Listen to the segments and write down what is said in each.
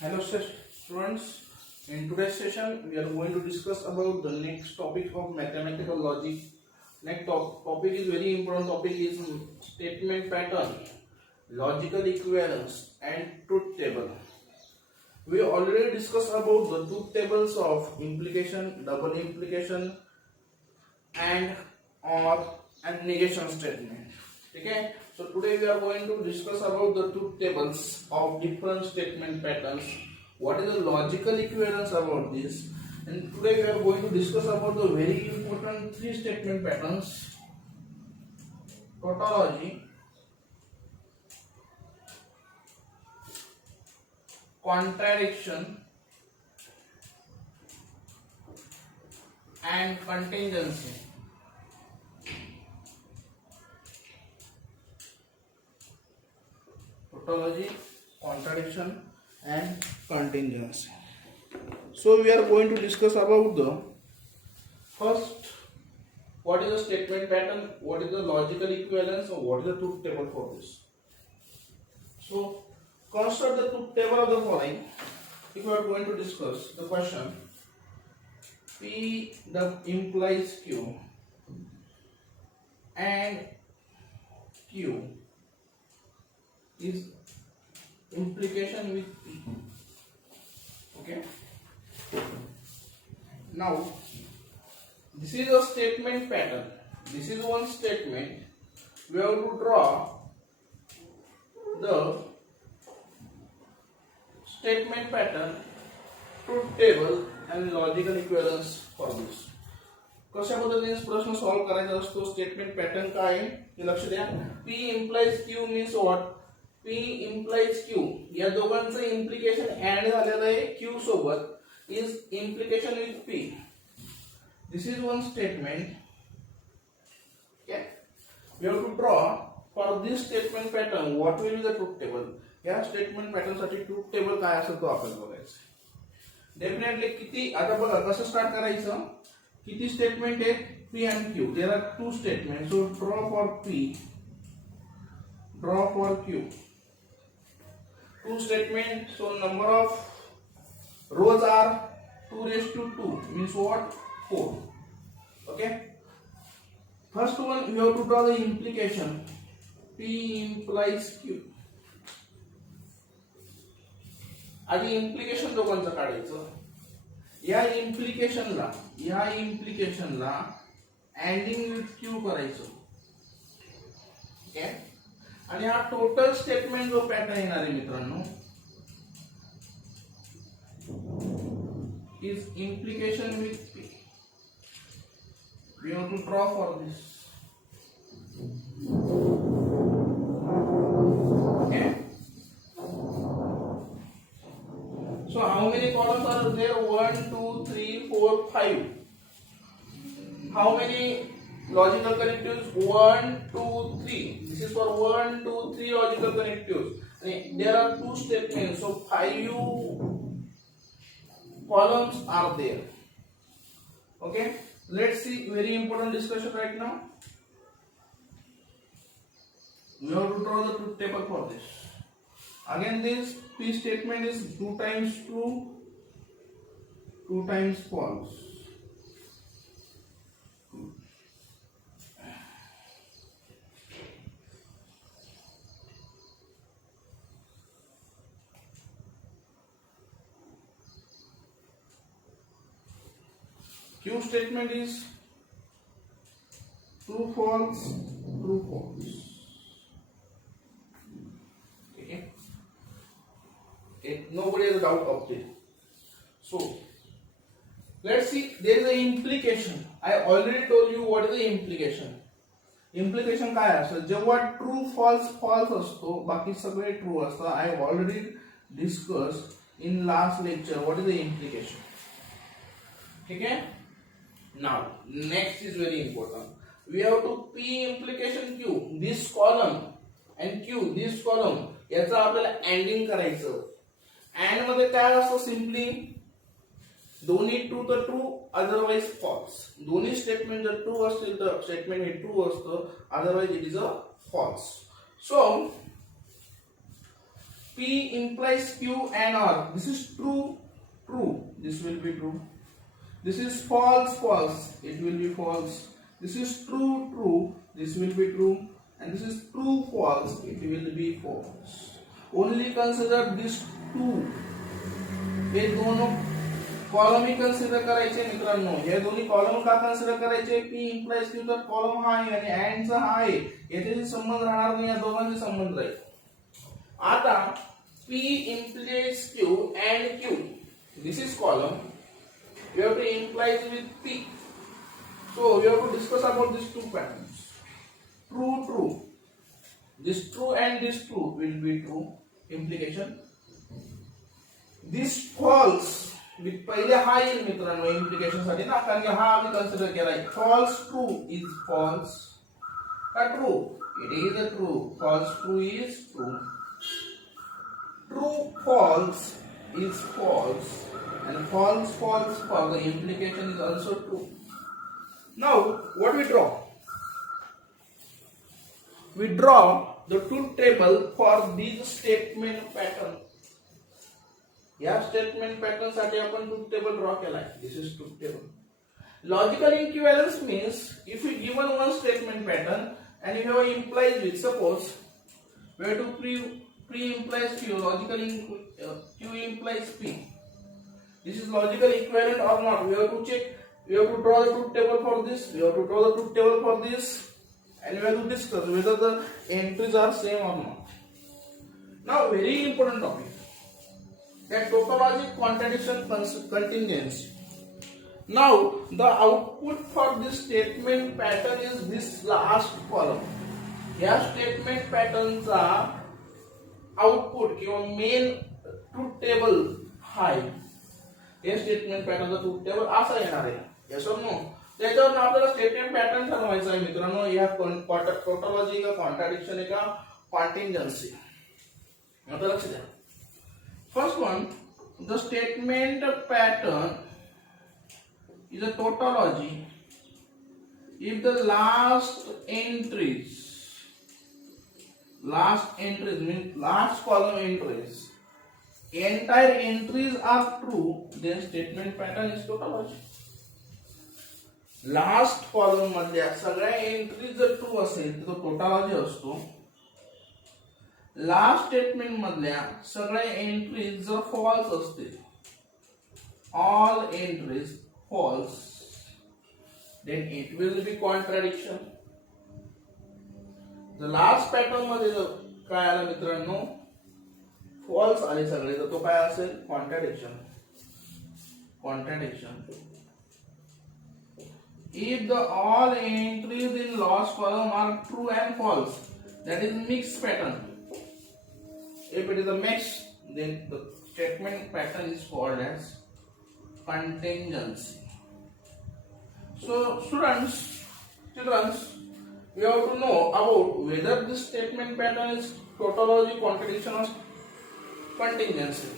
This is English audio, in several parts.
Hello students, in today's session we are going to discuss about the next topic of mathematical logic. Next topic is very important topic is statement pattern, logical equivalence and truth table. We already discussed about the truth tables of implication, double implication and or and negation statement. Okay, so today we are going to discuss about the truth tables of different statement patterns. What is the logical equivalence about this? And today we are going to discuss about the very important three statement patterns: tautology, contradiction, and contingency. Tautology, contradiction and contingency. So we are going to discuss about the first, what is the statement pattern, what is the logical equivalence, or what is the truth table for this. So construct the truth table of the following. If we are going to discuss the question, P implies Q and Q is implication with P. Okay. Now this is a statement pattern. This is one statement. We have to draw the statement pattern, truth table and logical equivalence for this. कशा पद्धतीने प्रश्न solve करायचा असतो, statement pattern काय आहे हे लक्ष द्या. P implies Q means what? P implies Q या दोघांचं इम्प्लिकेशन ऍड झालेलं आहे Q सोबत is implication with P. This is one statement. Okay, we have to draw for this statement pattern what will be the truth table. या statement pattern साठी truth table काय असेल तो आपल्याला बघायचं. डेफिनेटली किती, आता बघा कसं स्टार्ट करायचं, किती स्टेटमेंट आहेत P and Q. There are two statements, so draw for P, draw for Q. Two statements, so number of rows are 2 raised to 2 means what? 4. Okay, first one we have to draw the implication. P implies Q. आधी implication दोघांचं काढायचं. या इम्प्लिकेशनला ending with Q करायचं. Okay, आणि हा total statement जो pattern येणार आहे मित्रांनो is implication with P. We have to draw for this. Okay, so how many columns are there? 1 2 3 4 5. How many logical connectives? 1 2 3. This is for 1 2 3 logical connectives. And there are two statements, so 5 columns are there. Okay, let's see very important discussion right now. We have to draw the truth table for this. Again, this P statement is 2 times true, 2 times false. Q statement is true false, true false. Okay, nobody has a doubt of this. So let's see, there is an implication. I already told you what is the implication. Implication काय असतं, जेव्हा true false false असतो बाकी सगळे true असतात. I have already discussed in last lecture what is the implication. ठीक है. Now next is very important. We have to P implication Q, this column and Q this column, याचा आपल्याला ending करायचं. And मध्ये काय असतं, simply दोन्ही true तर ट्रू, अदरवाइज फॉल्स. दोन्ही स्टेटमेंट जर ट्रू असतील तर स्टेटमेंट हे ट्रू असतं, otherwise it is a false. So P implies Q and R. This is true, true. This will be true. This is false, false. It will be false. This is true, true. This will be true. And this is true, false. It will be false. Only consider these two. हे दोनों column ही consider करायचे मित्रांनो. हे दोन्ही column का consider करायचे? P implies Q तर column हा आहे आणि अँड चा हा आहे. येथे संबंध राहणार नाही, या दोघांचे संबंध राहील. आता P implies Q and Q. This is column. We have to implies with P. So we have to discuss about these two patterns. True, true. This true and this true will be true. Implication. This false. with पहिले हा येईल मित्रांनो implication साठी ना, कारण की हा आम्ही कन्सिडर केलाय. False true is false. का true? It is a true. False true is true. True false is false. And false false for the implication is also true. Now what we draw? We draw the truth table for these statement pattern. या statement pattern साठी आपण truth table draw केलाय. This is truth table. Logical equivalence means if you given one statement pattern and you have implies with, suppose we have to pre implies Q, logical Q implies P. This is logical equivalent or not? We have to check. We have to draw the truth table for this. We have to draw the truth table for this, and we have to discuss whether the entries are same or not. Now, very important topic. That tautology, contradiction, contingency. Now the output for this statement pattern is this last column. या statement pattern चा output किंवा main truth table आहे. या statement pattern चा truth table असा येणार आहे. Yes or no? त्याच्यावर आपल्याला statement pattern ठरवायचा आहे मित्रांनो. या tautology का contradiction का contingency. आता लक्ष द्या. First one, the statement pattern is a tautology if the last entries means last column entries, entire entries are true, then statement pattern is tautology. Last column मधल्या सगळ्या एंट्रीज जर true असेल तर तो tautology असतो. लास्ट स्टेटमेंट मधल्या सगळ्या entries जर फॉल्स असतील, all entries false, then it will be contradiction. The last pattern मध्ये जर काय आलं मित्रांनो, false आले सगळे, तर तो काय असेल? contradiction. If the all entries in last column are true and false, that is mixed pattern. If it is a mix, then the statement pattern is called as contingency. So children, we have to know about whether this statement pattern is tautology, contradiction or contingency.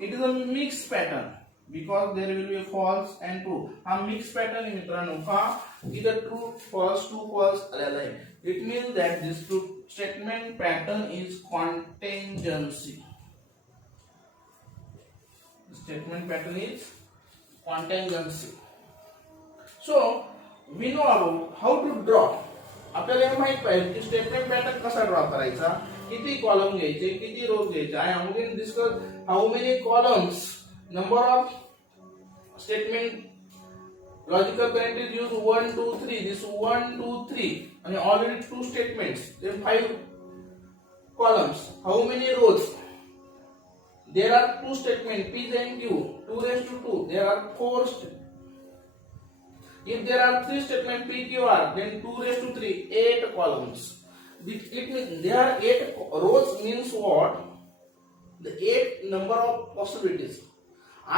It is a mixed pattern because there will be a false and true. A mixed pattern मित्रांनो का either true, false, true, false आलेला आहे. It means that this true statement pattern is contingency. The statement pattern is contingency. So we know about how to draw. आपल्याला हे माहित पाहिजे की statement pattern कसा draw करायचा, किती कॉलम घ्यायचे, किती रोज घ्यायचे. I am going to discuss how many columns, number of statement logical connectors use 1 2 3. This 1 2 3 and already two statements, then 5 columns. How many rows? There are two statements P and Q, 2 raised to 2. There are 4 statements. If there are 3 statements P, Q, R, then 2 raised to 3, 8 columns. It means there are 8 rows means what? The 8 number of possibilities.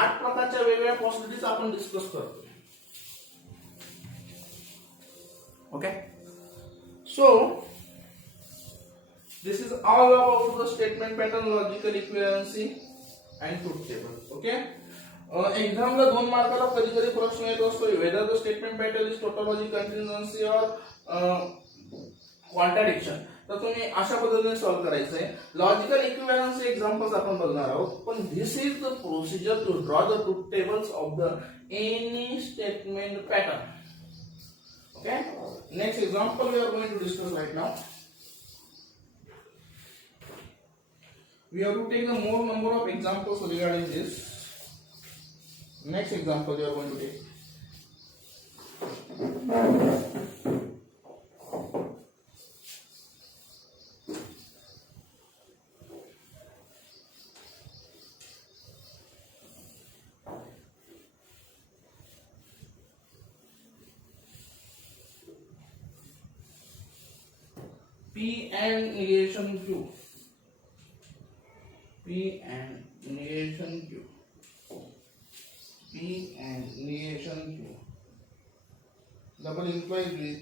8 प्रकारच्या वेगवेगळ्या possibilities आपण discuss करतो. Okay? So this is all about the statement pattern, logical equivalency and truth table. Okay? एक्झामला 2 मार्काला कधी कधी प्रश्न येत असतो, whether the statement pattern is tautology, contingency or contradiction. तर तुम्ही अशा पद्धतीने सॉल्व्ह करायचं आहे. लॉजिकल इक्विव्हॅलन्स एक्झाम्पल्स आपण बघणार आहोत, पण this is the procedure to draw the truth tables of the any statement pattern. Okay, next example we are going to discuss right now. We have to take a more number of examples regarding this. Next example we are going to take. P and negation Q. P and negation Q. P and negation Q. Double implies with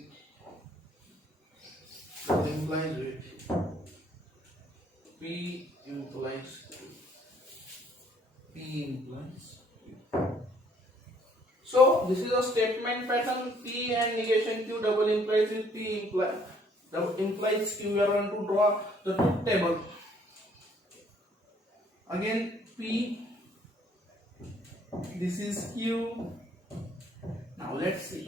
P implies Q. P implies Q. So this is a statement pattern. P and negation Q double implies with P implies Q. We are going to draw the truth table. Again P, this is Q. Now let's see.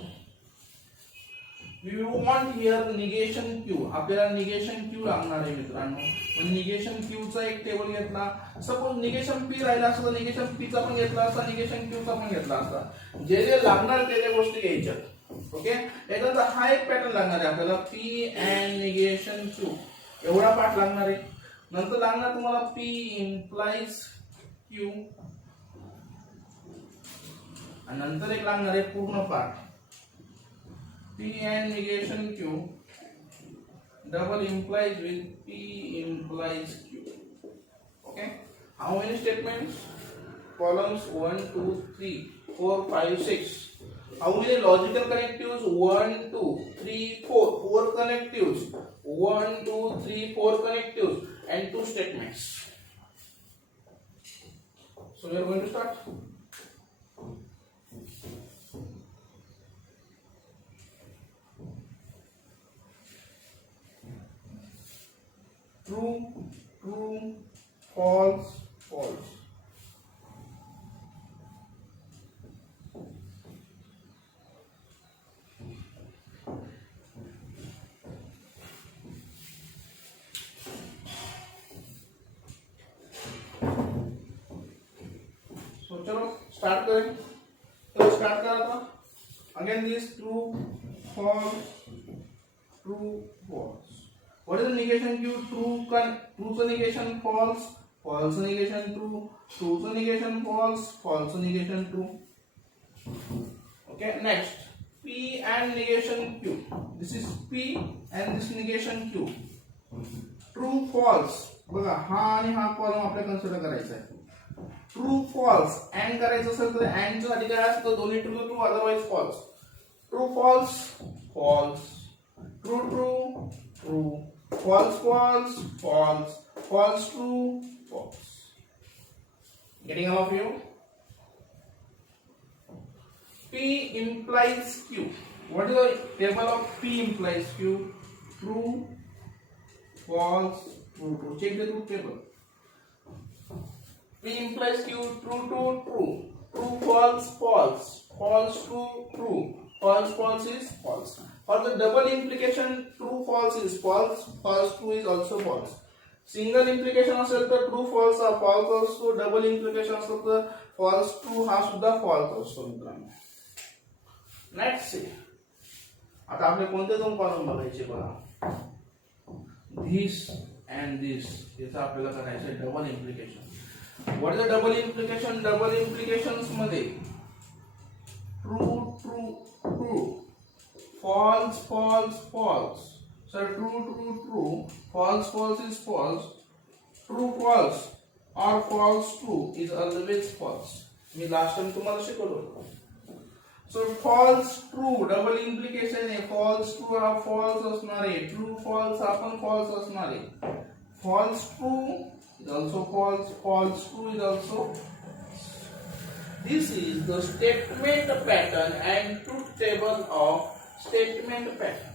We want here negation Q. आपल्याला negation Q लागणार आहे मित्रांनो. पण negation Q चा एक table घेतला. Suppose negation P राहिला असता तर negation P चा पण घेतला असता, negation Q चा पण घेतला असता. जे जे लागणार ते गोष्टी घ्यायच्या. ओके, याचा हा एक पॅटर्न लागणार आहे आपल्याला. P and negation Q एवढा पार्ट लागणार आहे. नंतर लागणार तुम्हाला P implies Q, आणि नंतर एक लागणार आहे पूर्ण part P and negation Q double implies with P implies Q. Okay, how many statements? Columns 1 2 3 4 5 6. How many logical connectives? 1 2 3 4. 4 connectives. 1 2 3 4 connectives and 2 statements. So we are going to start. True, true, false, false. So चलो start करें. चलो start करा था. Again this true, false, true, false. What is the negation Q? True negation false, false negation true, true negation false, false negation true. Okay, next P and negation Q. This is P and this negation Q. True false. बघा हा आणि हा column आपल्याला consider करायचा आहे. True false and करायचं असेल तर अँड च्या आधी काय असतं? दोन्ही true true otherwise false. True false false, true true true, false false false, false true false. Getting all of you? P implies Q. What is the table of P implies Q? True, false, true, true. Check the truth table. P implies Q. True, true, true. True, false, false. False, true, true. False, false is false. For the double implication, true, false is false. False, true is also false. Single implication असेल तर true, false हा false असतो. Double implication असेल तर false, true हा सुद्धा false असतो मित्रांनो. Next see. आता आपले कोणते दोन कॉलम बघायचे बघा. This and this. याचा आपल्याला करायचं आहे double implication. What is the double implication? Double implications मध्ये true, true, true, false, false, false. So true, true, true, false, false is false, true, false or false, true is always false. Me last time तुम्हाला शिकवलं. So false, true, double implication आहे. False, true हा false असणार आहे. True, false हा पण false असणार आहे. False, true is also false. False, true is also. This is the statement pattern and truth table of statement pattern.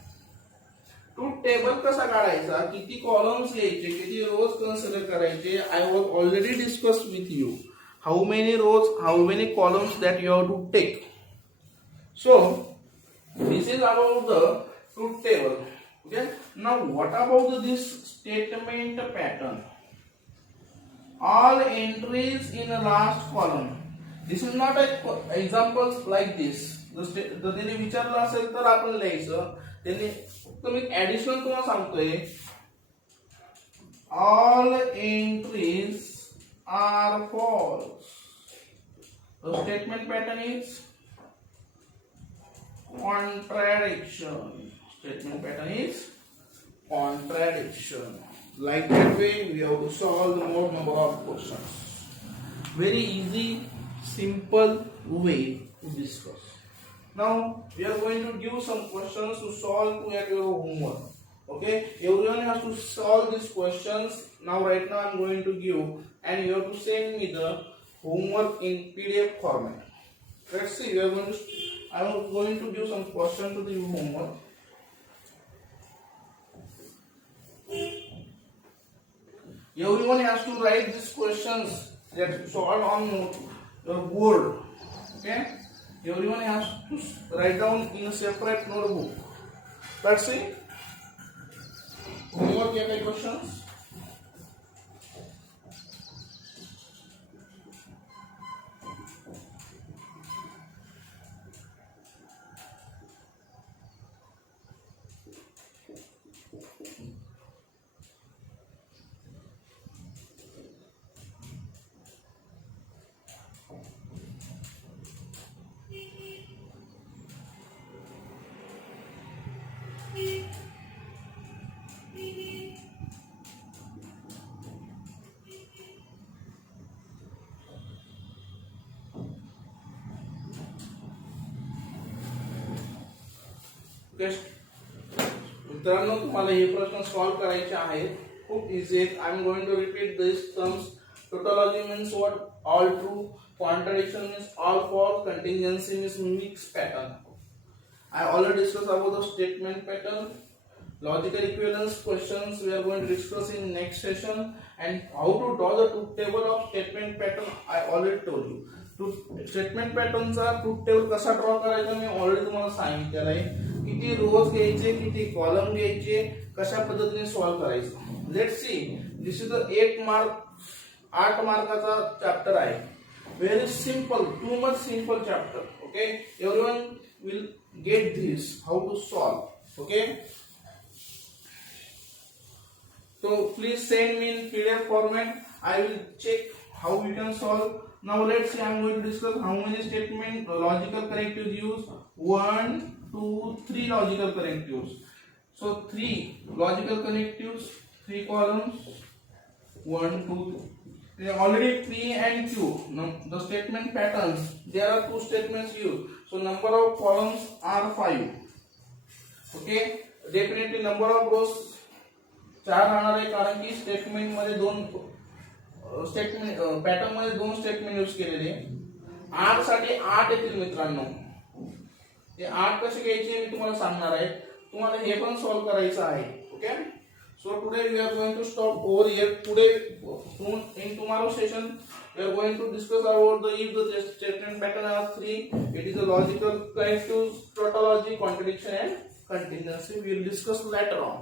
Truth table कसा काढायचा, किती कॉलम्स घ्यायचे, किती रोज कन्सिडर करायचे, I was already discuss with you how many rows, how many columns that you have to take. So this is about the truth table. Okay, now what about this statement pattern? All entries in the last column. This is not a examples like this. त्यांनी विचारलं असेल तर आपण लिहायचं. त्यांनी मी additional तुम्हाला सांगतोय, all entries are false. The statement pattern is contradiction. Statement pattern is contradiction. Like that way we have to solve the more number of questions. Very easy, simple way to discuss. Now we are going to give some questions to solve to at your homework. Okay, everyone has to solve these questions. Now right now I am going to give and you have to send me the homework in PDF format. Let's see, I am going to give some questions to the homework. Everyone has to write these questions that solve on your board. Okay, everyone has to write down in a separate notebook. Let's see. Homework, any questions? मित्रांनो, तुम्हाला हे प्रश्न solve करायचे आहेत. खूप easy आहेत. I am going to repeat this terms. Tautology means what? All true. Contradiction means all false. Contingency means mix pattern. I already discussed about the statement pattern. Logical equivalence questions we are going to discuss in next session, and how to draw the truth table of statement pattern I already told you. Statement पॅटर्नचा truth table कसा draw करायचा मी already तुम्हाला सांगितलेलं आहे. किती रोज घ्यायचे, किती कॉलम घ्यायचे, कशा पद्धतीने सॉल्व करायचं. Let's see, this is the 8 मार्काचा चॅप्टर आहे. Very simple, too much simple chapter. Okay, everyone will get this how to solve. Okay, so please send me in PDF format. I will check how we can solve. Now let's see, I am going to discuss how many statement logical correctives use. 1 2 3 logical correctives. So 3 logical correctives, 3 columns, 1 2 3. They are already P and Q. Now the statement patterns, there are 2 statements used, so number of columns are 5. Okay, definitely number of rows 4 राहणार आहे, कारण की statement मध्ये 2 statement pattern मध्ये 2 statement use केलेले. 8 साठी 8 येतील मित्रांनो. ते 8 कसे घ्यायचे मी तुम्हाला सांगणार आहे. तुम्हाला हे पण सॉल्व करायचं आहे. Okay, so today we are going to stop over here. Today in tomorrow's session we are going to discuss about the if the statement pattern are 3. It is a logical correctives, tautology, contradiction and contingency. We will discuss later on.